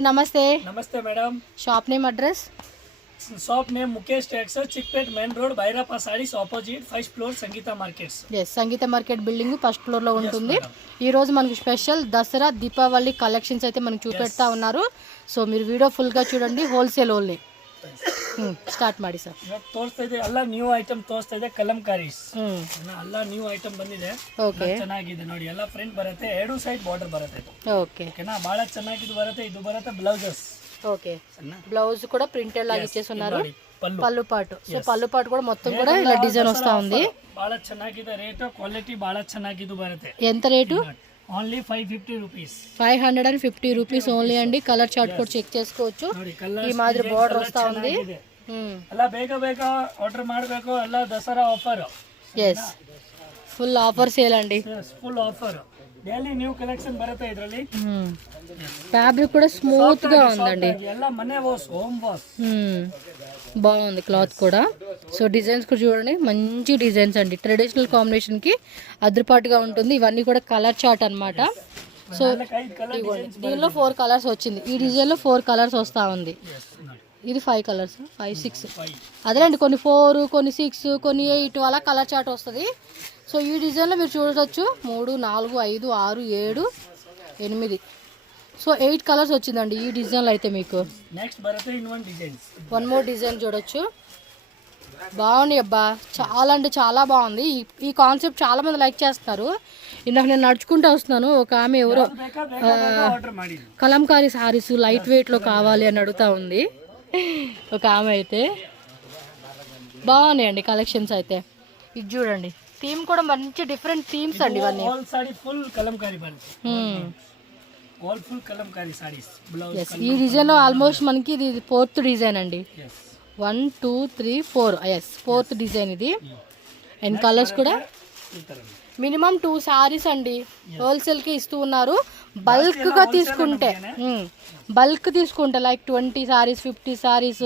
नमस्ते नमस्ते madam. Shop name address shop name Mukesh textile Chickpet main road Bhairappa sarees opposite first floor Sangeetha markets. yes Sangeetha market building first floor లో ఉంటుంది. ఈ రోజు మనకి స్పెషల్ దసరా దీపావళి కలెక్షన్స్ అయితే మనకి చూపెడతా ఉన్నారు. సో మీరు వీడియో ఫుల్ గా చూడండి. హోల్సేల్ ఓన్లీ ಸ್ಟಾರ್ಟ್ ಮಾಡಿ ಸರ್. ತೋರಿಸ್ತಾ ಇದೆ ಎಲ್ಲ ನ್ಯೂ ಐಟಮ್ ತೋರಿಸ್ತಾ ಇದೆ ಕಲಂಕಾರೀಸ್ ಎಲ್ಲ ನ್ಯೂ ಐಟಮ್ ಬಂದಿದೆ. ಓಕೆ ಚೆನ್ನಾಗಿದೆ ನೋಡಿ. ಎಲ್ಲ ಪ್ರಿಂಟ್ ಬರುತ್ತೆ, ಎರಡು ಸೈಡ್ ಬಾರ್ಡರ್ ಬರುತ್ತೆ. ಓಕೆ ಓಕೆನಾ, ಬಹಳ ಚೆನ್ನಾಗಿದೆ ಬರುತ್ತೆ. ಇದು ಬರುತ್ತೆ ಬ್ಲೌಸಸ್. ఓకే బ్లౌజ్ కూడా ప్రింటెడ్ లాగా ఇచ్చేస్తున్నారు. పల్లు పాటు. సో పల్లు పాటు కూడా మొత్తం కూడా ఇలా డిజైన్ వస్తా ఉంది. ಬಹಳ ಚೆನ್ನಾಗಿದೆ. ರೇಟ್ ಕ್ವಾಲಿಟಿ ಬಹಳ ಚೆನ್ನಾಗಿದ್ದು ಬರುತ್ತೆ. ఎంత rate? Only 550 rupees. 550 rupees only అండి. కలర్ చార్ట్ కూడా చెక్ చేసుకోవచ్చు. ఈ మాదిరి బార్డర్ వస్తా ఉంది. ಎಲ್ಲ ಬೇಗ ಬೇಗ ಆರ್ಡರ್ ಮಾಡಬೇಕು. ಎಲ್ಲ Dasara offer. yes full offer sale అండి. Full offer. Daily new collection బರುತ್ತೆ ಇದರಲ್ಲಿ. ఫ్యాబ్రిక్ కూడా స్మూత్ గా ఉందండి. ಎಲ್ಲ మనే వాష్, హోమ్ వాష్. బాగుంది క్లాత్ కూడా. సో డిజైన్స్ కూడా చూడండి, మంచి డిజైన్స్ అండి. ట్రెడిషనల్ కాంబినేషన్ కి అద్రుపాటుగా ఉంటుంది. ఇవన్నీ కూడా కలర్ చార్ట్ అన్నమాట. సో దీనిలో 4 కలర్స్ వచ్చింది. ఈ డిజైన్ లో 4 కలర్స్ వస్తా ఉంది. ఇది 5 కలర్స్, 5 6 అదేనండి. కొన్ని 4, కొన్ని 6, కొన్ని 8 అలా కలర్ చార్ట్ వస్తుంది. సో ఈ డిజైన్లో మీరు చూడవచ్చు 3 4 5 6 7 8. సో 8 కలర్స్ వచ్చిందండి ఈ డిజైన్లో అయితే. మీకు నెక్స్ట్ బರುತ್ತೆ in designs. One more design చూడొచ్చు. బాగుంది అబ్బా, చాలా అంటే చాలా బాగుంది. ఈ కాన్సెప్ట్ చాలా మంది లైక్ చేస్తారు. ఇందాక నేను నడుచుకుంటూ వస్తున్నాను, ఒక ఆమె ఎవరో కలంకారీ సారీస్ లైట్ వెయిట్లో కావాలి అని అడుగుతా ఉంది ఒక ఆమె అయితే. బాగున్నాయండి కలెక్షన్స్ అయితే. ఇది చూడండి, థీమ్ కూడా మంచి డిఫరెంట్ థీమ్స్ అండి ఇవన్నీ. ఈ డిజైన్ లో ఆల్మోస్ట్ మనకి ఇది 4th డిజైన్ అండి. 1 2 3 4 ఎస్ 4th డిజైన్ ఇది. అండ్ కలర్స్ కూడా మినిమం 2 సారీస్ అండి హోల్సేల్ కి ఇస్తూ ఉన్నారు. బల్క్ గా తీసుకుంటే లైక్ 20 సారీస్ 50 సారీస్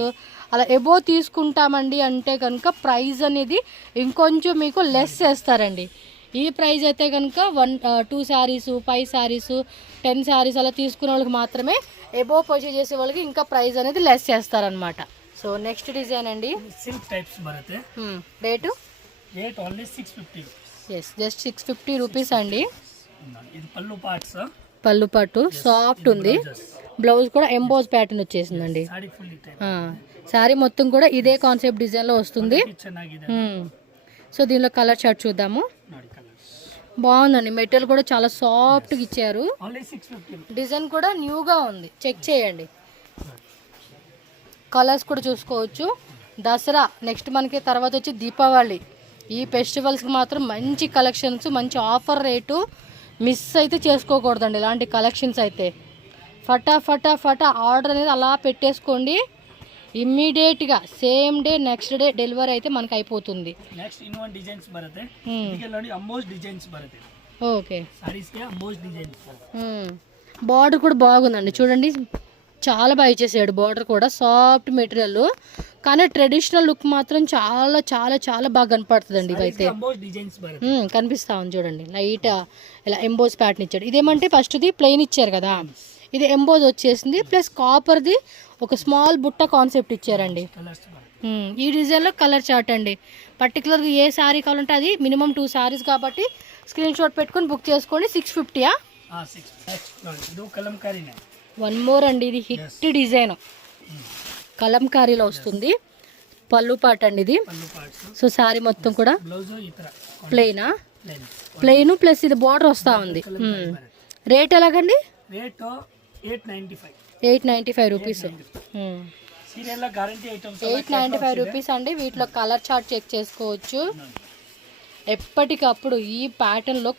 అలా ఎబో తీసుకుంటామండి అంటే కనుక ప్రైస్ అనేది ఇంకొంచెం మీకు లెస్ చేస్తారండి. ఈ ప్రైస్ అయితే కనుక 2 సారీస్ 5 సారీస్ 10 సారీస్ అలా తీసుకునే వాళ్ళకి మాత్రమే, ఎబో పర్చేజ్ చేసే వాళ్ళకి ఇంకా ప్రైస్ అనేది లెస్ చేస్తారనమాట. సో నెక్స్ట్ డిజైన్ అండి, సిల్క్ టైప్స్ బರುತ್ತೆ. Rate only 650. Yes just 650 rupees అండి. ఇది పల్లు పార్ట్స్, పల్లు పట్టు సాఫ్ట్ ఉంది. బ్లౌజ్ కూడా ఎంబోజ్ ప్యాటర్న్ వచ్చేసిందండి. సారీ మొత్తం కూడా ఇదే కాన్సెప్ట్ డిజైన్ లో వస్తుంది. సో దీనిలో కలర్ చార్ట్ చూద్దాము. బాగుందండి, మెటీరియల్ కూడా చాలా సాఫ్ట్గా ఇచ్చారు. డిజైన్ కూడా న్యూగా ఉంది, చెక్ చేయండి. కలర్స్ కూడా చూసుకోవచ్చు. దసరా నెక్స్ట్ మనకి తర్వాత వచ్చి దీపావళి. ఈ ఫెస్టివల్స్కి మాత్రం మంచి కలెక్షన్స్, మంచి ఆఫర్ రేటు మిస్ అయితే చేసుకోకూడదండి ఇలాంటి కలెక్షన్స్ అయితే. ఫటా ఆర్డర్ అనేది అలా పెట్టేసుకోండి. ఇమ్మీడియట్గా same day next day delivery అయితే మనకు అయిపోతుంది. నెక్స్ట్ ఇన్ వన్ డిజైన్స్ బರುತ್ತೆ. అమ్మోస్ డిజైన్స్ బರುತ್ತೆ. ఓకే సారీస్ కి అమ్మోస్ డిజైన్స్. బార్డర్ కూడా బాగుందండి చూడండి, చాలా బాగా ఇచ్చేసాడు. బార్డర్ కూడా సాఫ్ట్ మెటీరియల్, కానీ ట్రెడిషనల్ లుక్ మాత్రం చాలా చాలా చాలా బాగా కనపడుతుందండి. ఇవైతే కనిపిస్తా ఉంది చూడండి, లైట్ ఇలా ఎంబోజ్ ప్యాటర్న్ ఇచ్చాడు. ఇదేమంటే ఫస్ట్ది ప్లెయిన్ ఇచ్చారు కదా, ఇది ఎంబోజ్ వచ్చేసింది. ప్లస్ కాపర్ది ఒక స్మాల్ బుట్ట కాన్సెప్ట్ ఇచ్చారండి. ఈ డిజైన్లో కలర్ చార్ట్ అండి. పర్టికులర్గా ఏ శారీ కావాలంటే అది మినిమం 2 సారీస్ కాబట్టి స్క్రీన్ షాట్ పెట్టుకొని బుక్ చేసుకోండి. 650. వన్ మోర్ అండి, ఇది హిట్ డిజైన్ కలంకారీలో వస్తుంది. పల్లు పాట్ అండి ఇది. సో శారీ మొత్తం కూడా ప్లెయిన్ ప్లస్ ఇది బార్డర్ వస్తూ ఉంది. రేట్ ఎలాగండి? 895 రూపీస్. 895 రూపీస్ అండి. వీటిలో కలర్ చార్ట్ చెక్ చేసుకోవచ్చు. ఎప్పటికప్పుడు ఈ ప్యాటర్న్లో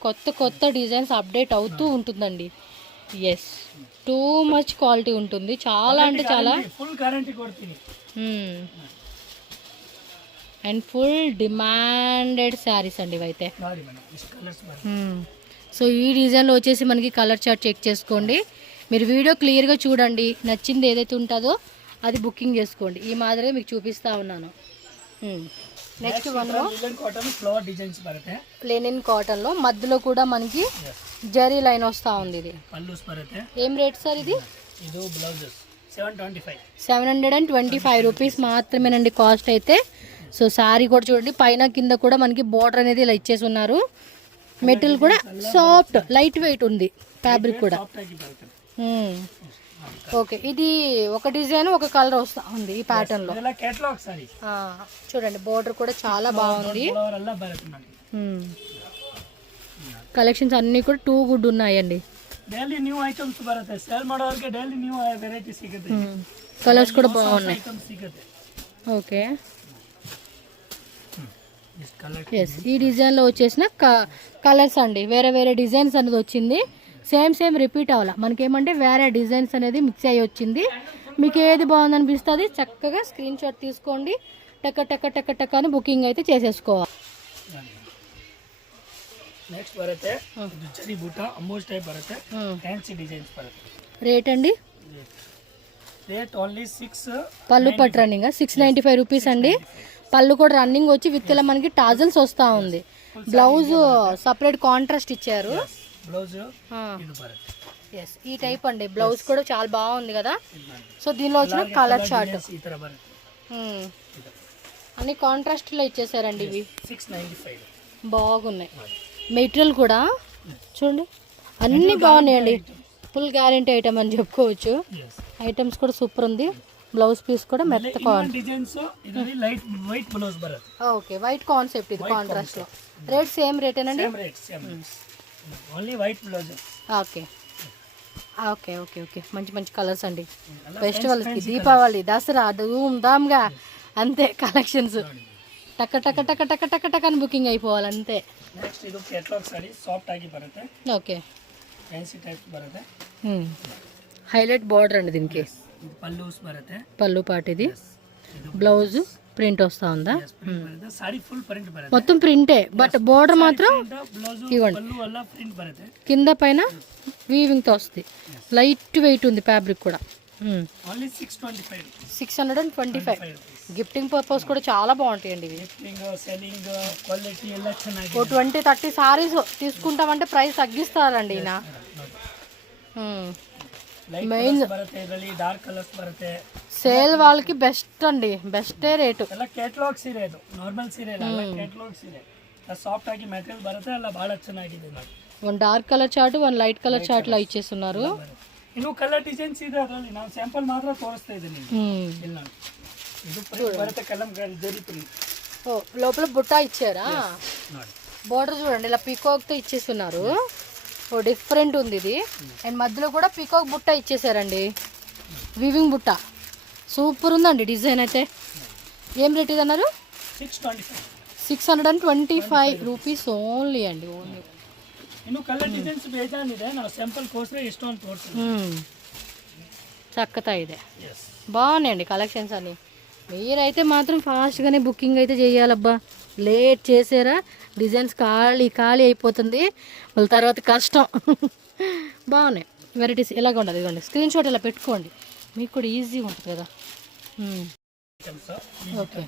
కొత్త డిజైన్స్ అప్డేట్ అవుతూ ఉంటుందండి. ఎస్ టూ మచ్ క్వాలిటీ ఉంటుంది, చాలా అంటే చాలా. అండ్ ఫుల్ డిమాండెడ్ శారీస్ అండి ఇవైతే. సో ఈ డిజైన్లో వచ్చేసి మనకి కలర్ చార్ట్ చెక్ చేసుకోండి. మీరు వీడియో క్లియర్గా చూడండి, నచ్చింది ఏదైతే ఉంటుందో అది బుకింగ్ చేసుకోండి. ఈ మాదిరిగా మీకు చూపిస్తా ఉన్నాను. నెక్స్ట్ లెనిన్ కాటన్లో మధ్యలో కూడా మనకి జరీ లైన్ వస్తూ ఉంది. ఇది ఏం రేట్ సార్? ఇది ಇದು ಬ್ಲೌಸಸ್ 725. 725 రూపీస్ మాత్రమేనండి కాస్ట్ అయితే. సో శారీ కూడా చూడండి, పైన కింద కూడా మనకి బార్డర్ అనేది ఇలా ఇచ్చేసి ఉన్నారు. మెటీరియల్ కూడా సాఫ్ట్ లైట్ వెయిట్ ఉంది, ఫ్యాబ్రిక్ కూడా. ಸಾಫ್ಟ್ ಆಗಿ ಬರುತ್ತೆ. ఓకే, ఇది ఒక డిజైన్ ఒక కలర్ వస్తా ఉంది ఈ ప్యాటర్న్ లో. ಇದೆಲ್ಲ ಕ್ಯಾಟಲಾಗ್ ಸಾರಿ. చూడండి బార్డర్ కూడా చాలా బాగుంది. ಫ್ಲವರ್ ಎಲ್ಲ ಬರುತ್ತೆ ನೋಡಿ. కలెక్షన్స్ అన్నీ కూడా టూ గుడ్ ఉన్నాయండి. ಡೈಲಿ ನ್ಯೂ ಐಟಮ್ಸ್ ಬರುತ್ತೆ, ಸೇಲ್ ಮಾಡೋರಿಗೆ ಡೈಲಿ ನ್ಯೂ ವೆರೈಟಿ ಸಿಗುತ್ತೆ. కలర్స్ కూడా బాగున్నాయి. ಐಟಮ್ಸ್ ಸಿಗುತ್ತೆ. ఓకే, ದಿಸ್ ಕಲರ್ ఎస్ ఈ డిజైన్లో వచ్చేసిన కలర్స్ అండి, వేరే వేరే డిజైన్స్ అనేది వచ్చింది. సేమ్ రిపీట్ అవ్వాలి, మనకేమంటే వేరే డిజైన్స్ అనేది మిక్స్ అయ్యి వచ్చింది. మీకు ఏది బాగుందనిపిస్తుంది చక్కగా స్క్రీన్ షాట్ తీసుకోండి, టక్క అని బుకింగ్ అయితే చేసేసుకోవాలి. ನೆಕ್ಸ್ಟ್ ಬರುತ್ತೆ ಇದು ಜರಿ ಬೂಟ ಅಂಬೋಜ್ ಟೈಪ್ ಬರುತ್ತೆ, ಫ್ಯಾನ್ಸಿ ಡಿಸೈನ್ಸ್ ಬರುತ್ತೆ. రేట్ అండి, ರೇಟ್ ఓన్లీ 6. పళ్ళు పట్టు రన్నింగ్ 695 రూపీస్ అండి. పళ్ళు కూడా రన్నింగ్ వచ్చి విత్ ఇలా మనకి టాజల్స్ వస్తూ ఉంది. బ్లౌజ్ సపరేట్ కాంట్రాస్ట్ ఇచ్చారు. బ్లౌజ్ ఇది బರುತ್ತೆ. ఎస్ ఈ టైప్ అండి, బ్లౌజ్ కూడా చాలా బాగుంది కదా. సో దీనిలో వచ్చిన కలర్ చార్ట్ ಈ ತರ ಬರುತ್ತೆ. అన్ని కాంట్రాస్ట్లో ఇచ్చేసారండి. ఇవి 695 బాగున్నాయి. మెటీరియల్ కూడా చూడండి అన్నీ బాగున్నాయండి, ఫుల్ గ్యారెంటీ ఐటమ్ అని చెప్పుకోవచ్చు. ఐటమ్స్ కూడా సూపర్ ఉంది. బ్లౌజ్ పీస్ కూడా మెత్తగా ఉంది. డిజైన్స్ ఇది లైట్ వైట్ బ్లౌజ్ బರುತ್ತೆ. ఓకే, వైట్ కాన్సెప్ట్ ఇది కాంట్రాస్ట్ లో. రేట్ సేమ్ రేటేనండి. Same rate same. Only white blouse. Okay okay okay okay మంచి కలర్స్ అండి. ఫెస్టివల్స్కి, దీపావళి, దసరా ధూమ్ధామ్గా అంతే కలెక్షన్స్. టక్క అని బుకింగ్ అయిపోవాలి అంతే. ನೆಕ್ಸ್ಟ್ ಇದು ಕ್ಯಾಟಲಾಗ್ ಸಾರಿ ಸಾಫ್ಟ್ ಆಗಿ ಬರುತ್ತೆ. ఓకే, ಫ್ಯಾನ್ಸಿ ಟೈಪ್ ಬರುತ್ತೆ. హైలైట్ బార్డర్ అండి దీనికి. ಇದು ಪಲ್ಲೂಸ್ ಬರುತ್ತೆ. పళ్ళు పాటు ఇది. బ్లౌజ్ ప్రింట్ వస్తా ఉందా? ಬರುತ್ತೆ. ಸಾರಿ ಫುಲ್ ಪ್ರಿಂಟ್ ಬರುತ್ತೆ. మొత్తం ప్రింటే, బట్ బార్డర్ మాత్రం ಬ್ಲೌಸ್ ఇవ్వండి. ಪಲ್ಲು ಎಲ್ಲ ಪ್ರಿಂಟ್ ಬರುತ್ತೆ. కింద పైన వీవింగ్ తో వస్తుంది. లైట్ వెయిట్ ఉంది ఫ్యాబ్రిక్ కూడా. ఓన్లీ 625. 625. గిఫ్టింగ్ పర్పస్ కూడా చాలా బాగుంటాయండి ఇవి. గిఫ్టింగ్, సెల్లింగ్, క్వాలిటీ ಎಲ್ಲ ಚೆನ್ನಾಗಿದೆ. ఓ 20-30 సారీస్ తీసుకుంటామంటే ప్రైస్ తగ్గిస్తారండి ఈయన. ಲೈಟ್ మెయిన్ ಬರುತ್ತೆ, ಇದರಲ್ಲಿ ಡಾರ್ಕ್ ಕಲರ್ಸ್ ಬರುತ್ತೆ. సేల్ వాళ్ళకి బెస్ట్ అండి, బెస్టే రేటు. ಎಲ್ಲ ಕ್ಯಾಟಲಾಗ್ ಸೀರೆ, ಇದು ನಾರ್ಮಲ್ ಸೀರೆ ಅಲ್ಲ, ಕ್ಯಾಟಲಾಗ್ ಸೀರೆ. ಸಾಫ್ಟ್ ಆಗಿ ಮೆಟೀರಿಯಲ್ ಬರುತ್ತೆ, ಎಲ್ಲ ಬಹಳ ಚೆನ್ನಾಗಿದೆ ನೋಡಿ. One dark colour chart, one light colour chart లా ఇచ్చేస్తున్నారు. ಇನ್ನು ಕಲರ್ ಡಿಸೈನ್ಸ್ ಇದೆ ಅದರಲ್ಲಿ, ನಾವು ಸ್ಯಾಂಪಲ್ ಮಾತ್ರ ತೋರಿಸ್ತಾ ಇದ್ದೀನಿ ಇಲ್ಲ. ಇದು ಪ್ರಿಂಟ್ ಬರುತ್ತೆ, ಕಲಂ ಜರಿ ಪ್ರಿಂಟ್. ఓ లోపల బుట్ట ఇచ్చారా? ನೋಡಿ బోర్డర్ చూడండి ఇలా పీకాక్ తో ఇచ్చేస్తున్నారు. ఓ డిఫరెంట్ ఉంది ఇది. అండ్ మధ్యలో కూడా పీకాక్ బుట్ట ఇచ్చేసారండి, వీవింగ్ బుట్ట. సూపర్ ఉందండి డిజైన్ అయితే. ఏం రేట్ ఇది అన్నారు? 625. 625 రూపీస్ ఓన్లీ అండి, ఓన్లీ. ಇನ್ನು ಕಲರ್ ಡಿಸೈನ್ಸ್ ಬೇಜಾನಿದೆ, ನಾವು ಸ್ಯಾಂಪಲ್ ಕೋಸ್ಕರ ಎಷ್ಟು ಅಂತ ತೋರಿಸ್ತೀವಿ. చక్కతా ఇదే బాగున్నాయండి కలెక్షన్స్ అన్ని. మీరైతే మాత్రం ఫాస్ట్గానే బుకింగ్ అయితే చేయాలబ్బా, లేట్ చేసారా డిజైన్స్ ఖాళీ అయిపోతుంది, మళ్ళీ తర్వాత కష్టం. బాగున్నాయి వెరైటీస్. ఇలాగ ఉండదు, ఇదిగోండి స్క్రీన్ షాట్ ఇలా పెట్టుకోండి, మీకు కూడా ఈజీగా ఉంటుంది కదా. ఓకే,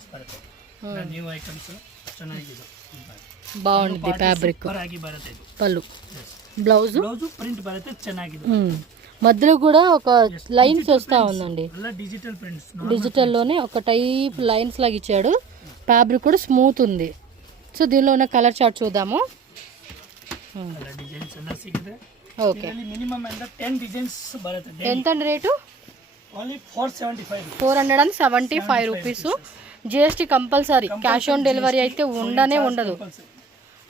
ನ್ಯೂ ಐಟಮ್ಸ್ ಚೆನ್ನಾಗಿದೆ. బాగుంది ఫ్యాబ్రిక్. ಬರುತ್ತೆ ಇದು పళ్ళు, బ్లౌజ్ ಪ್ರಿಂಟ್ ಬರುತ್ತೆ ಚೆನ್ನಾಗಿದೆ. మధ్యలో కూడా ఒక లైన్స్ వస్తూ ఉందండి, ಎಲ್ಲ డిజిటల్ ప్రింట్స్. డిజిటల్లోనే ఒక టైప్ లైన్స్ లాగా ఇచ్చాడు. ఫ్యాబ్రిక్ కూడా స్మూత్ ఉంది. సో దీనిలో ఉన్న కలర్ చార్ట్ చూద్దాము. ಕಲರ್ ಡಿಸೈನ್ಸ್ ಎಲ್ಲ ಸಿಗುತ್ತೆ. ఓకే, ಮಿನಿಮಮ್ ಇಂದ 10 ಡಿಸೈನ್ಸ್ ಬರುತ್ತೆ. ఎంత అండి rate? Only 475. 475 rupees. GST compulsory. Cash on delivery అయితే ఉండదు.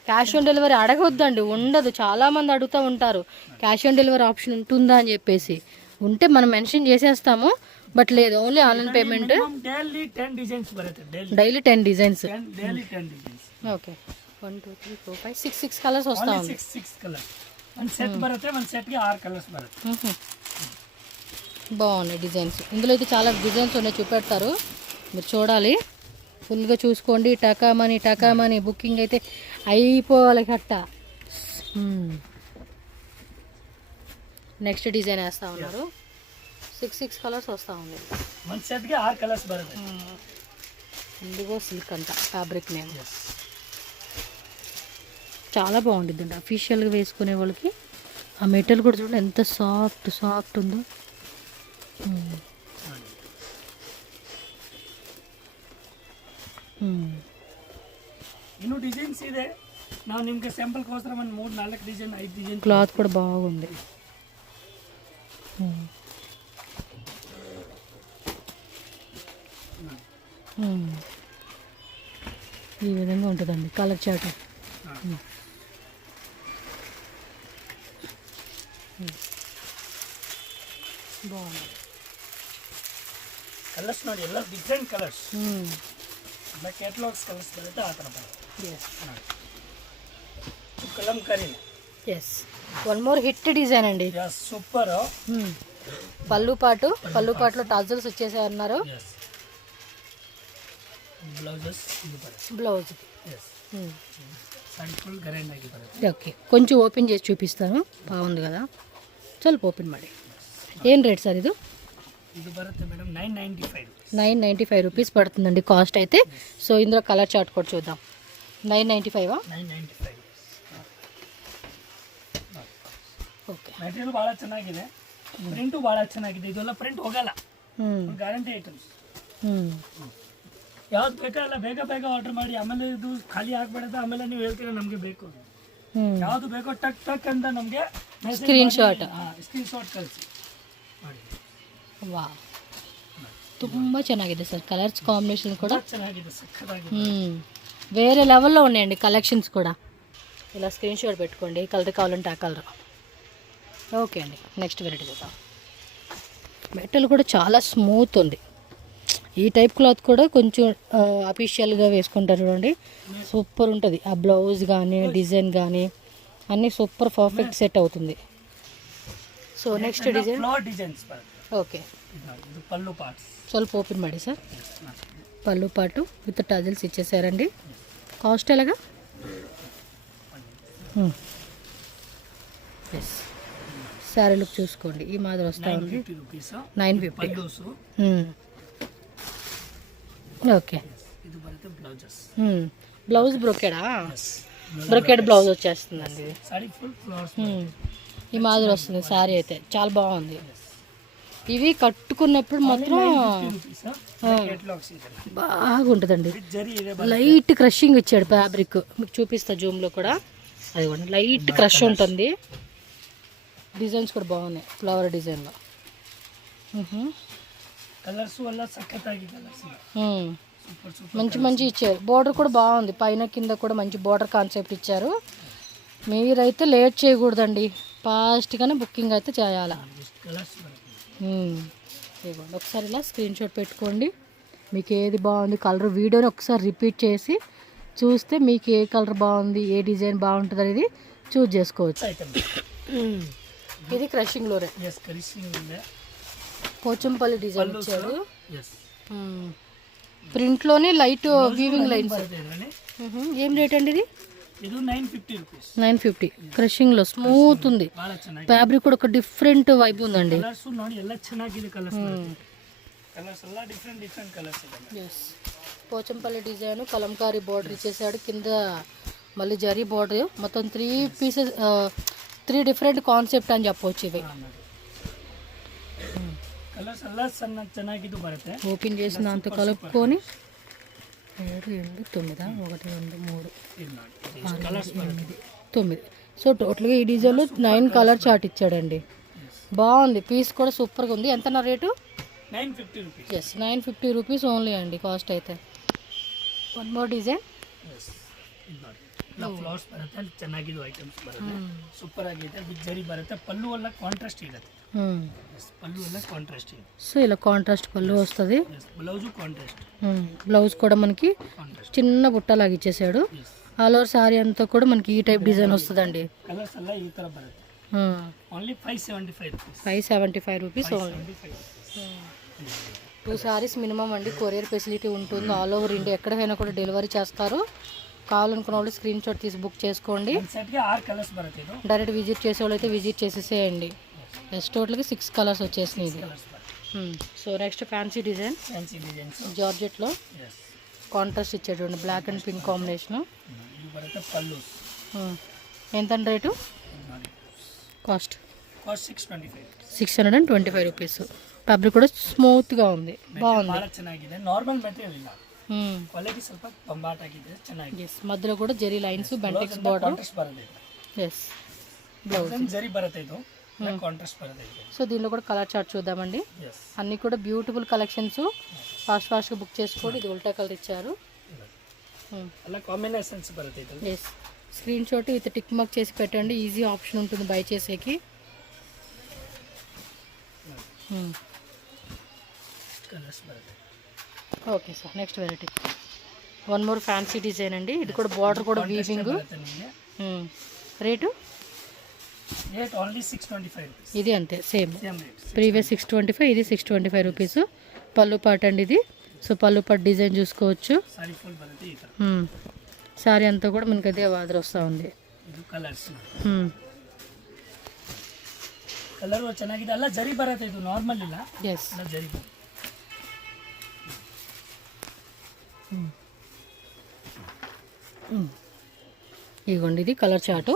క్యాష్ ఆన్ డెలివరీ అడగొద్దండి, ఉండదు. చాలామంది అడుగుతూ ఉంటారు క్యాష్ ఆన్ డెలివరీ ఆప్షన్ ఉంటుందా అని చెప్పేసి. ఉంటే మనం మెన్షన్ చేసేస్తాము, బట్ లేదు, only online payment. Daily 10 designs బರುತ್ತೆ. Daily 10 designs. Daily 10 designs. Okay, 1 2 3 4 5 6 colours వస్తా ఉంది. 6 కలర్. ಒಂದು సెట్ బರುತ್ತೆ, ಒಂದು సెట్కి 6 కలర్స్ బರುತ್ತೆ. బాగున్నాయి డిజైన్స్. ఇందులో అయితే చాలా డిజైన్స్ ఉన్నాయి, చూపెడతారు, మీరు చూడాలి. ఫుల్గా చూసుకోండి. టకామని బుకింగ్ అయితే అయిపోవాలి కట్ట. నెక్స్ట్ డిజైన్ వేస్తూ ఉన్నారు. 6 కలర్స్ వస్తూ ఉంది. ಒಂದು సెట్కి 6 కలర్స్ బರುತ್ತೆ. ఇండిగో సిల్క్ అంట ఫ్యాబ్రిక్ నేమ్. చాలా బాగుంటుందండి అఫీషియల్గా వేసుకునే వాళ్ళకి. ఆ మెటీరియల్ కూడా చూడండి ఎంత సాఫ్ట్ ఉందో. ಇನ್ನು ಡಿಸೈನ್ಸ್ ಇದೆ, ನಾವು ನಿಮ್ಗೆ ಸ್ಯಾಂಪಲ್ಗೋಸ್ಕರ ಒಂದು 3-4 ಡಿಸೈನ್ 5 ಡಿಸೈನ್. క్లాత్ కూడా బాగుంది. ఈ విధంగా ఉంటుందండి కలర్ చార్ట్. బాగుంది. ಕಲರ್ಸ್ ನೋಡಿ ಎಲ್ಲ ಡಿಫ್ರೆಂಟ್ ಕಲರ್ಸ್. ಎಲ್ಲ ಕ್ಯಾಟಲಾಗ್ಸ್ ಕಲರ್ಸ್ ಬರುತ್ತೆ ಆ ಥರ ಬರುತ್ತೆ. Kalamkari. Yes, one more hit design అండి. సూపర్. పళ్ళు పాటులో టజల్స్ వచ్చేసాయి అన్నారు. బ్లౌజ్ ఓకే, కొంచెం ఓపెన్ చేసి చూపిస్తాను. బాగుంది కదా, ಸ್ವಲ್ಪ ఓపెన్ ಮಾಡಿ. ఏం రేట్ సార్ ఇది? ఇది బರುತ್ತೆ మేడం 995. 995 రూపీస్ పడుతుందండి కాస్ట్ అయితే. సో ఇందులో కలర్ చార్ట్ కూడా చూద్దాం. 995. 995. ಓಕೆ, ಮೆಟೀರಿಯಲ್ ಭಾಳ ಚೆನ್ನಾಗಿದೆ, ಪ್ರಿಂಟು ಭಾಳ ಚೆನ್ನಾಗಿದೆ. ಇದೆಲ್ಲ ಪ್ರಿಂಟ್ ಹೋಗಲ್ಲ, ಗ್ಯಾರಂಟಿ ಐಟಮ್ಸ್. ಯಾವ್ದು ಬೇಕಲ್ಲ ಬೇಗ ಆರ್ಡರ್ ಮಾಡಿ, ಆಮೇಲೆ ಇದು ಖಾಲಿ ಆಗ್ಬಿಡುತ್ತೆ. ಆಮೇಲೆ ನೀವು ಹೇಳ್ತೀರಾ ನಮಗೆ ಬೇಕು, ಯಾವುದು ಬೇಕೋ ಟಕ್ ಟಕ್ ಅಂತ ನಮಗೆ ಸ್ಕ್ರೀನ್ ಶಾಟ್ ಕಳಿಸಿ. ವಾ, ತುಂಬ ಚೆನ್ನಾಗಿದೆ ಸರ್. కలర్స్ కాంబినేషన్ కూడా ಚೆನ್ನಾಗಿದೆ, సక్కదాಗಿದೆ. వేరే లెవెల్లో ఉన్నాయండి కలెక్షన్స్ కూడా. ఇలా స్క్రీన్ షాట్ పెట్టుకోండి, ఏ కలర్ కావాలంటే ఆ కలర్. ఓకే అండి, నెక్స్ట్ వెరైటీ చూద్దాం. మెటల్ కూడా చాలా స్మూత్ ఉంది. ఈ టైప్ క్లాత్ కూడా కొంచెం అఫీషియల్గా వేసుకుంటారు చూడండి, సూపర్ ఉంటుంది. ఆ బ్లౌజ్ కానీ డిజైన్ కానీ అన్నీ సూపర్ పర్ఫెక్ట్ సెట్ అవుతుంది. So next design. ఓకే, పళ్ళు పార్ట్స్ ಸ್ವಲ್ಪ ఓపెన్ ಮಾಡಿ ಸರ್. పళ్ళు పాటు విత్ టజల్స్ ఇచ్చేసారండి. కాస్ట్ ఎలాగా? ఎస్, శారీ లుక్ చూసుకోండి, ఈ మాదిరి వస్తూ ఉంది. 950. ఓకే, బ్లౌజ్ బ్రొకెడ్ బ్లౌజ్ వచ్చేస్తుందండి. ఈ మాదిరి వస్తుంది శారీ అయితే, చాలా బాగుంది. ఇవి కట్టుకున్నప్పుడు మాత్రం బాగుంటుందండి. లైట్ క్రషింగ్ ఇచ్చాడు ఫ్యాబ్రిక్, మీకు చూపిస్తా జూమ్లో కూడా. అది కూడా లైట్ క్రష్ ఉంటుంది. డిజైన్స్ కూడా బాగున్నాయి, ఫ్లవర్ డిజైన్లో. మంచి ఇచ్చారు. బోర్డర్ కూడా బాగుంది, పైన కింద కూడా మంచి బోర్డర్ కాన్సెప్ట్ ఇచ్చారు. మీరైతే లేట్ చేయకూడదండి, ఫాస్ట్గానే బుకింగ్ అయితే చేయాలి. ఒకసారి ఇలా స్క్రీన్ షాట్ పెట్టుకోండి. మీకు ఏది బాగుంది కలర్ వీడియోని ఒకసారి రిపీట్ చేసి చూస్తే మీకు ఏ కలర్ బాగుంది, ఏ డిజైన్ బాగుంటుంది అనేది చూస్ చేసుకోవచ్చు. ఇది క్రషింగ్లోనే పోచంపల్లి డిజైన్ ఇచ్చాడు. ప్రింట్లోనే లైట్ వీవింగ్ లైన్స్. ఏం రేట్ అండి ఇది? 950. క్రషింగ్లో స్మూత్ ఉంది. ఫ్యాబ్రిక్ కూడా ఒక డిఫరెంట్ వైబ్ ఉందండి. పోచంపల్లి డిజైన్ కలంకారీ బార్డర్ ఇచ్చేసాడు. కింద మళ్ళీ జరీ బార్డర్. మొత్తం 3 పీసెస్, 3 డిఫరెంట్ కాన్సెప్ట్ అని చెప్పవచ్చు ఇవి. ఓపెన్ చేసిన దాంతో కలుపుకొని 7, 8, 9, 1, 2, 3, 6, 8, 9. సో టోటల్గా ఈ డిజైన్లో 9 కలర్ చార్ట్ ఇచ్చాడండి. బాగుంది, పీస్ కూడా సూపర్గా ఉంది. ఎంత నా రేటు? 950 రూపీస్. ఎస్, 950 రూపీస్ ఓన్లీ అండి కాస్ట్ అయితే. One more design. ಫ್ಲವರ್ಸ್ ಬರುತ್ತೆ, ಚೆನ್ನಾಗಿದ್ದು ಐಟಮ್ಸ್ ಬರುತ್ತೆ, ಸೂಪರ್ ಆಗಿದೆ. ವಿತ್ ಜರಿ ಬರುತ್ತೆ, ಪಲ್ಲು ಎಲ್ಲ ಕಾಂಟ್ರಾಸ್ಟ್ ಇರುತ್ತೆ. పళ్ళు ಎಲ್ಲ కాంట్రాస్ట్. సో ఇలా కాంట్రాస్ట్ పళ్ళు వస్తుంది. Blouse contrast. బ్లౌజ్ కూడా మనకి చిన్న బుట్టలాగా ఇచ్చేసాడు. ఆల్ ఓవర్ సారీ అంతా కూడా మనకి ఈ టైప్ డిజైన్ వస్తుందండి. కలర్స్ ಎಲ್ಲ ఈ ತರ ಬರುತ್ತೆ. Only 575 rupees. 575 rupees only. 2 saris minimum అండి. కొరియర్ ఫెసిలిటీ ఉంటుంది. ఆల్ ఓవర్ ఇండియా ఎక్కడికైనా కూడా డెలివరీ చేస్తారు. కావాలనుకున్న వాళ్ళు స్క్రీన్ షాట్ తీసి బుక్ చేసుకోండి. డైరెక్ట్ విజిట్ చేసే వాళ్ళు అయితే విజిట్ చేసేసేయండి. ఎస్, టోటల్గా 6 కలర్స్ వచ్చేసినాయి ఇది. So next fancy design. జార్జెట్లో కాంట్రాస్ట్ ఇచ్చాడు, బ్లాక్ అండ్ పింక్ కాంబినేషన్. ఎంత రేటు? Cost 625 rupees. ఫ్యాబ్రిక్ కూడా స్మూత్గా ఉంది, బాగుంది. నార్మల్ మెటీరియల్ ಕ್ವಾಲಿಟಿ ಸ್ವಲ್ಪ ಬೊಂಬಾಟ್ ಆಗಿದೆ, ಚೆನ್ನಾಗಿದೆ. ಎಸ್, ಮಧ್ಯలో ಕೂಡ ಜರಿ ಲೈನ್ಸ್ ಬೆಂಟೆಕ್ಸ್ ಬಾರ್ಡರ್. ಕಾಂಟ್ರಾಸ್ಟ್ ಬರುತ್ತೆ. ఎస్, బ్లౌజ్ జరీ బರುತ್ತೆ ఇది, కాంట్రాస్ట్ బರುತ್ತೆ ఇది. సో దీనిలో కూడా కలర్ చార్ట్ చూద్దామండి. ఎస్, అన్నీ కూడా బ్యూటిఫుల్ కలెక్షన్స్. ఫాస్ట్గా బుక్ చేసుకోండి. ఇది ఉల్టా కలర్ ఇచ్చారు. అలా కాంబినేషన్స్ బರುತ್ತೆ ఇది. Yes, screen shot with tick mark చేసి పెట్టండి. ఈజీ ఆప్షన్ ఉంటుంది బై చేసేకి. కలర్స్ బರುತ್ತೆ. Okay sir, next variety one more fancy design అండి. ఇది కూడా బార్డర్ కూడా weaving. Rate rate only 625 rupees. ఇది అంతే సేమ్ సేమ్ రేట్. ప్రీవియస్ 625, ఇది 625 రూపీస్. పళ్ళు పాట అండి ఇది. సో పళ్ళు పాట డిజైన్ చూసుకోవచ్చు. సారీ ఫుల్ బರುತ್ತೆ ఈ ತರ. సారీ అంతా కూడా మనకి అదే వాదర్ వస్తూ ఉంది. ಇದು ಕಲರ್ಸ್ ಕಲರ್ ಚೆನ್ನಾಗಿದೆ. ಅಲ್ಲ ಜರಿ ಬರುತ್ತೆ, ಇದು ನಾರ್ಮಲ್ ಇಲ್ಲ. ఎస్, ಅಲ್ಲ ಜರಿ ಬರುತ್ತೆ. ఇదిగోండి ఇది కలర్ చార్టు.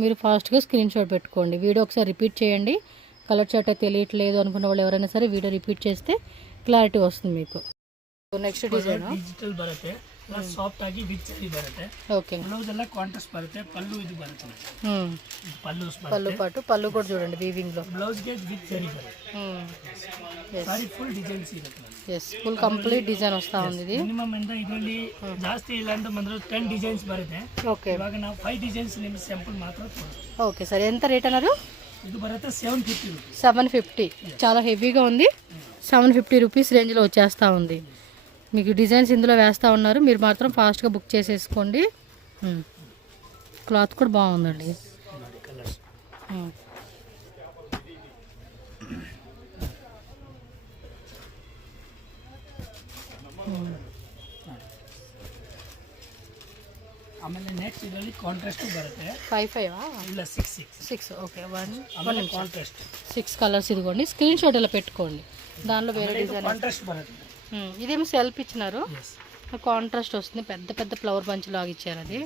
మీరు ఫాస్ట్గా స్క్రీన్ షాట్ పెట్టుకోండి. వీడియో ఒకసారి రిపీట్ చేయండి. కలర్ చార్ట్ తెలియట్లేదు అనుకున్న వాళ్ళు ఎవరైనా సరే వీడియో రిపీట్ చేస్తే క్లారిటీ వస్తుంది మీకు. నెక్స్ట్ డిజైన్ ಡಿಜಿಟಲ್ ಬರುತ್ತೆ, ಸಾಫ್ಟ್ ಆಗಿ ವಿತ್ ಜರಿ ಬರುತ್ತೆ. ఓకే, ಬ್ಲೌಸ್ ಎಲ್ಲ ಕಾಂಟ್ರಾಸ್ಟ್ ಬರುತ್ತೆ. ಪಲ್ಲು ಇದು ಬರುತ್ತೆ, ಪಲ್ಲು పళ్ళు పాటు. పళ్ళు కూడా చూడండి వీవింగ్ లో. ಬ್ಲೌಸ್ ಗೆ ವಿತ್ ಜರಿ ಬರುತ್ತೆ. ಸಾರಿ ಫುಲ್ ಡಿಸೈನ್ಸ್ ಇರುತ್ತೆ. ఎస్, ఫుల్ కంప్లీట్ డిజైన్ వస్తూ ఉంది. ఇది ಮಿನಿಮಮ್ ಇಂದ ಇದರಲ್ಲಿ ಜಾಸ್ತಿ ಇಲ್ಲ ಅಂತ ಬಂದ್ರೆ 10 ಡಿಸೈನ್ಸ್ ಬರುತ್ತೆ. ఓకే, ಇವಾಗ ನಾವು 5 ಡಿಸೈನ್ಸ್ ನಿಮಗೆ ಸ್ಯಾಂಪಲ್ ಮಾತ್ರ ತೋರಿಸ್ತೀವಿ. Okay sir. ఎంత రేట్ అన్నారు? ಇದು ಬರುತ್ತೆ 750 రూపీస్. 750. చాలా హెవీగా ఉంది. 750 రూపీస్ రేంజ్లో వచ్చేస్తూ ఉంది. మీకు డిజైన్స్ ఇందులో వేస్తూ ఉన్నారు. మీరు మాత్రం ఫాస్ట్గా బుక్ చేసేసుకోండి. క్లాత్ కూడా బాగుందండి. కలర్స్ ಆಮೇಲೆ ನೆಕ್ಸ್ಟ್ ಇದರಲ್ಲಿ ಕಾಂಟ್ರಾಸ್ಟ್ ಬರುತ್ತೆ. 5 ಇಲ್ಲ 6. ఓకే, 1 ಆಮೇಲೆ ಕಾಂಟ್ರಾಸ್ಟ್ 6 కలర్స్. ఇదిగోండి స్క్రీన్ షాట్ ఇలా పెట్టుకోండి. దానిలో వేరే డిజైన్. కాంట్రాస్ట్ బರುತ್ತೆ. ఇదేమో సెల్ఫ్ ఇచ్చినారు. yes కాంట్రాస్ట్ వస్తుంది. పెద్ద పెద్ద ఫ్లవర్ బంచ్ లాగా ఇచ్చారు అది.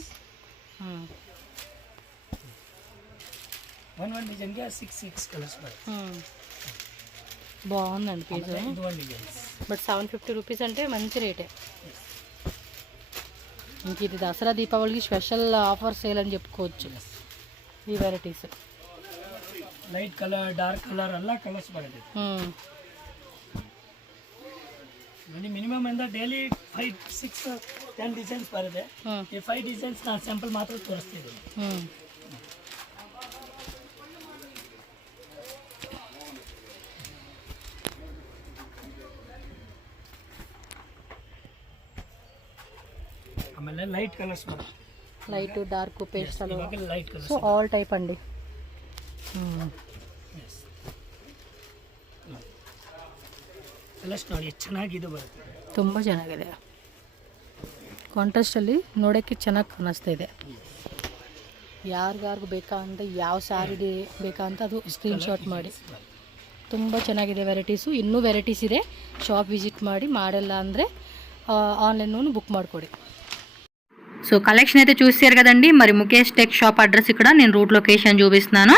one డిజైన్ ಗೆ 6 కలర్స్ బರುತ್ತೆ. బాగుందండి పీస్. ఇది వన్ డిజైన్స్ బట్ 750 రూపీస్ అంటే మంచి రేటే. ఇంక ఇది దసరా దీపావళికి స్పెషల్ ఆఫర్ సేల్ అని చెప్పుకోవచ్చు ఈ varieties. Light colour, dark colour ಎಲ್ಲ కలర్స్ ಬರುತ್ತೆ. ನೋಡಿ ಮಿನಿಮಮ್ ಇಂದ ಡೈಲಿ 5, 6, 10 ಡಿಸೈನ್ಸ್ ಬರುತ್ತೆ. ಈ 5 ಡಿಸೈನ್ಸ್ ನಾನು ಸ್ಯಾಂಪಲ್ ಮಾತ್ರ ತೋರಿಸ್ತಿದ್ದೀನಿ. ಆಮೇಲೆ ಲೈಟ್ ಕಲರ್ಸ್ ಬರುತ್ತೆ. Light, dark, pastel. ಇವಾಗ light colours. So all type అండి. ಕಲರ್ಸ್ ನೋಡಿ ಚೆನ್ನಾಗಿದೆ ಬರುತ್ತೆ. ತುಂಬ ಚೆನ್ನಾಗಿದೆ. ಕಾಂಟ್ರಾಸ್ಟಲ್ಲಿ ನೋಡೋಕ್ಕೆ ಚೆನ್ನಾಗಿ ಕಾಣಿಸ್ತಾ ಇದೆ. ಯಾರಿಗಾರ್ಗು ಬೇಕಾ ಅಂತ, ಯಾವ ಸ್ಯಾರಿ ಬೇಕಾ ಅಂತ ಅದು ಸ್ಕ್ರೀನ್ ಶಾಟ್ ಮಾಡಿ. ತುಂಬ ಚೆನ್ನಾಗಿದೆ ವೆರೈಟೀಸು. ಇನ್ನೂ ವೆರೈಟೀಸ್ ಇದೆ. ಶಾಪ್ ವಿಸಿಟ್ ಮಾಡಿ, ಮಾಡಿಲ್ಲ ಅಂದರೆ ఆన్లైన్లోనూ బుక్ ಮಾಡ್ಕೊಡಿ. సో కలెక్షన్ అయితే చూసారు కదండి. మరి ముఖేష్ టెక్ షాప్ అడ్రస్ ఇక్కడ నేను రూట్ లొకేషన్ చూపిస్తున్నాను.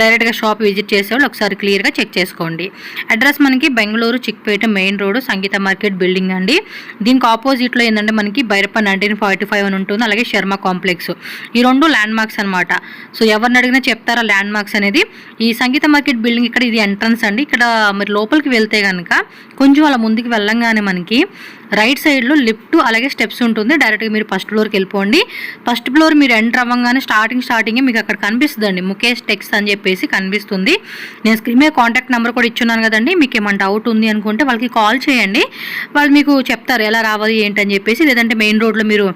డైరెక్ట్గా షాప్ విజిట్ చేసేవాళ్ళు ఒకసారి క్లియర్గా చెక్ చేసుకోండి. అడ్రస్ మనకి బెంగళూరు చిక్పేట మెయిన్ రోడ్ సంగీత మార్కెట్ బిల్డింగ్ అండి. దీనికి ఆపోజిట్లో ఏంటంటే మనకి బైరప్ప 1945 అని ఉంటుంది. అలాగే శర్మ కాంప్లెక్స్. ఈ రెండు ల్యాండ్ మార్క్స్ అనమాట. సో ఎవరిని అడిగినా చెప్తారా ల్యాండ్ మార్క్స్ అనేది. ఈ సంగీత మార్కెట్ బిల్డింగ్ ఇక్కడ ఇది ఎంట్రన్స్ అండి. ఇక్కడ మరి లోపలికి వెళ్తే కనుక కొంచెం అలా ముందుకు వెళ్ళంగానే మనకి రైట్ సైడ్లో లిఫ్ట్ అలాగే స్టెప్స్ ఉంటుంది. డైరెక్ట్గా మీరు ఫస్ట్ ఫ్లోర్కి వెళ్ళిపోండి. ఫస్ట్ ఫ్లోర్ మీరు ఎంటర్ అవ్వగానే స్టార్టింగే మీకు అక్కడ కనిపిస్తుందండి ముఖేష్ టెక్స్ అని చెప్పేసి కనిపిస్తుంది. నేను స్క్రీన్ మీద కాంటాక్ట్ నెంబర్ కూడా ఇచ్చున్నాను కదండి. మీకు ఏమైనా డౌట్ ఉంది అనుకుంటే వాళ్ళకి కాల్ చేయండి. వాళ్ళు మీకు చెప్తారు ఎలా రావాలి ఏంటని చెప్పేసి. లేదంటే మెయిన్ రోడ్లో మీరు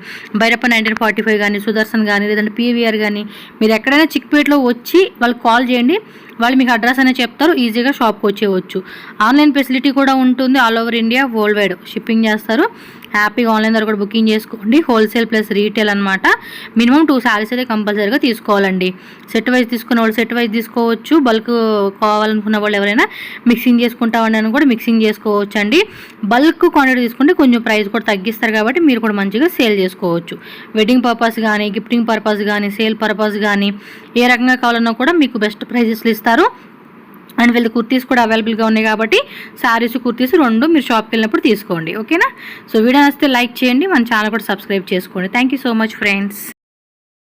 బైరప్ప 1945 కానీ, సుదర్శన్ కానీ, లేదంటే పీవీఆర్ కానీ మీరు ఎక్కడైనా చిక్పేటలో వచ్చి వాళ్ళకి కాల్ చేయండి. వాళ్ళు మీకు అడ్రస్ అనేది చెప్తారు. ఈజీగా షాప్కి వచ్చేయచ్చు. ఆన్లైన్ ఫెసిలిటీ కూడా ఉంటుంది. All over India world wide shipping చేస్తారు. హ్యాపీగా ఆన్లైన్ ద్వారా కూడా బుకింగ్ చేసుకోండి. హోల్సేల్ ప్లస్ రీటైల్ అనమాట. మినిమం 2 శారీస్ అయితే కంపల్సరీగా తీసుకోవాలండి. సెట్ వైజ్ తీసుకున్న వాళ్ళు సెట్ వైజ్ తీసుకోవచ్చు. బల్క్ కావాలనుకున్న వాళ్ళు ఎవరైనా మిక్సింగ్ చేసుకుంటామని అని కూడా మిక్సింగ్ చేసుకోవచ్చు అండి. బల్క్ క్వాంటిటీ తీసుకుంటే కొంచెం ప్రైస్ కూడా తగ్గిస్తారు కాబట్టి మీరు కూడా మంచిగా సేల్ చేసుకోవచ్చు. వెడ్డింగ్ పర్పస్ కానీ, గిఫ్టింగ్ పర్పస్ కానీ, సేల్ పర్పస్ కానీ ఏ రకంగా కావాలన్నా కూడా మీకు బెస్ట్ ప్రైజెస్లు ఇస్తారు. అండ్ వీళ్ళ కుర్తీస్ కూడా అవైలబుల్గా ఉన్నాయి కాబట్టి శారీస్ కుర్తీస్ రెండు మీరు షాప్కి వెళ్ళినప్పుడు తీసుకోండి. ఓకేనా? సో వీడియో నచ్చితే లైక్ చేయండి, మన ఛానల్ కూడా సబ్స్క్రైబ్ చేసుకోండి. Thank you so much friends.